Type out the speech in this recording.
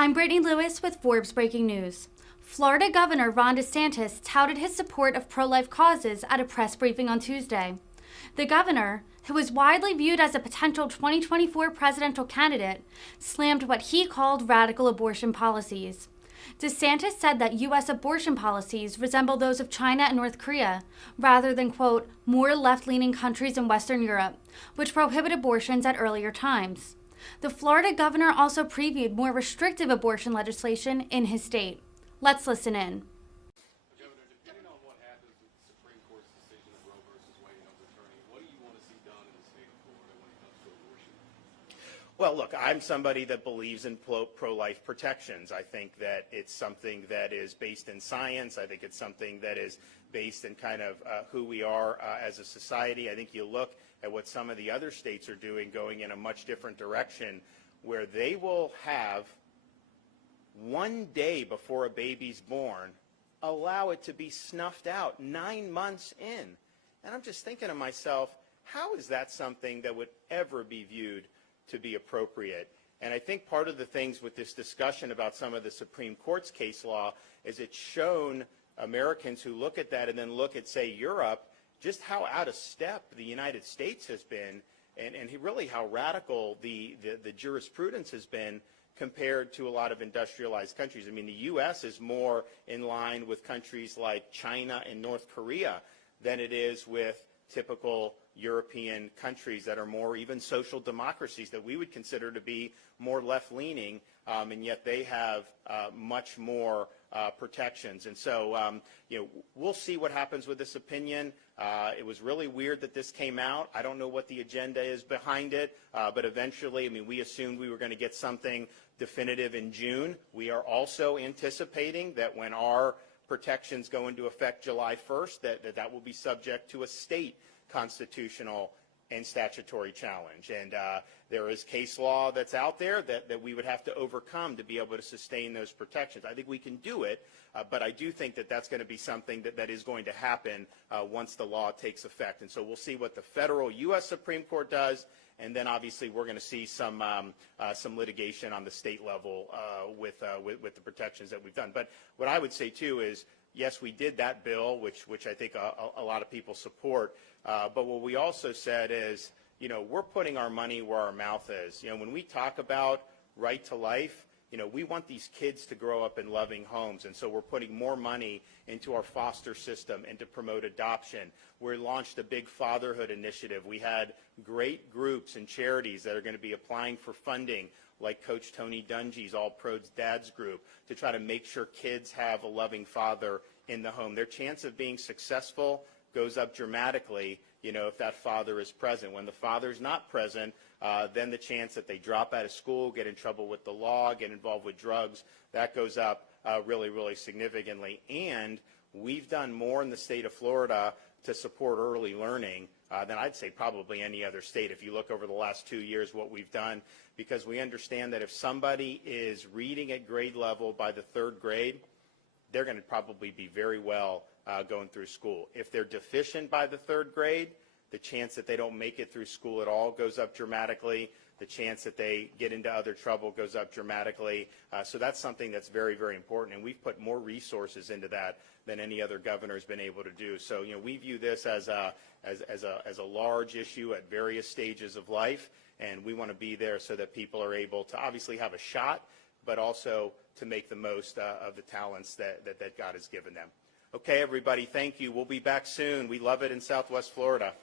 I'm Brittany Lewis with Forbes Breaking News. Florida Governor Ron DeSantis touted his support of pro-life causes at a press briefing on Tuesday. The governor, who is widely viewed as a potential 2024 presidential candidate, slammed what he called radical abortion policies. DeSantis said that U.S. abortion policies resemble those of China and North Korea, rather than, quote, more left-leaning countries in Western Europe, which prohibit abortions at earlier times. The Florida governor also previewed more restrictive abortion legislation in his state. Let's listen in. Governor, depending on what happens with the Supreme Court's decision of Roe versus Wade overturning, what do you want to see done in the state of Florida when it comes to abortion? Well, look, I'm somebody that believes in pro-life protections. I think that it's something that is based in science. I think it's something that is based in kind of who we are as a society. I think you look at what some of the other states are doing, going in a much different direction, where they will have 1 day before a baby's born, allow it to be snuffed out 9 months in. And I'm just thinking to myself, how is that something that would ever be viewed to be appropriate? And I think part of the things with this discussion about some of the Supreme Court's case law is it's shown Americans who look at that and then look at, say, Europe, just how out of step the United States has been, and really how radical the jurisprudence has been compared to a lot of industrialized countries. I mean, the U.S. is more in line with countries like China and North Korea than it is with typical European countries that are more even social democracies that we would consider to be more left-leaning, and yet they have much more protections. And so, we'll see what happens with this opinion. It was really weird that this came out. I don't know what the agenda is behind it, but eventually, I mean, we assumed we were going to get something definitive in June. We are also anticipating that when our protections go into effect July 1st, that will be subject to a state constitutional and statutory challenge. And there is case law that's out there that we would have to overcome to be able to sustain those protections. I think we can do it, but I do think that that's going to be something that is going to happen once the law takes effect. And so we'll see what the federal U.S. Supreme Court does, and then obviously we're going to see some litigation on the state level with the protections that we've done. But what I would say too is, yes, we did that bill, which I think a lot of people support. But what we also said is, we're putting our money where our mouth is. When we talk about right to life, we want these kids to grow up in loving homes. And so we're putting more money into our foster system and to promote adoption. We launched a big fatherhood initiative. We had great groups and charities that are going to be applying for funding, like Coach Tony Dungy's All Pros Dads group, to try to make sure kids have a loving father in the home. Their chance of being successful goes up dramatically, if that father is present. When the father's not present, then the chance that they drop out of school, get in trouble with the law, get involved with drugs, that goes up really, really significantly. And we've done more in the state of Florida to support early learning than I'd say probably any other state. If you look over the last 2 years what we've done, because we understand that if somebody is reading at grade level by the 3rd grade, they're going to probably be very well going through school. If they're deficient by the 3rd grade, the chance that they don't make it through school at all goes up dramatically. The chance that they get into other trouble goes up dramatically. So that's something that's very, very important, and we've put more resources into that than any other governor has been able to do. So, we view this as a large issue at various stages of life, and we want to be there so that people are able to obviously have a shot, but also to make the most of the talents that God has given them. Okay, everybody, thank you. We'll be back soon. We love it in Southwest Florida.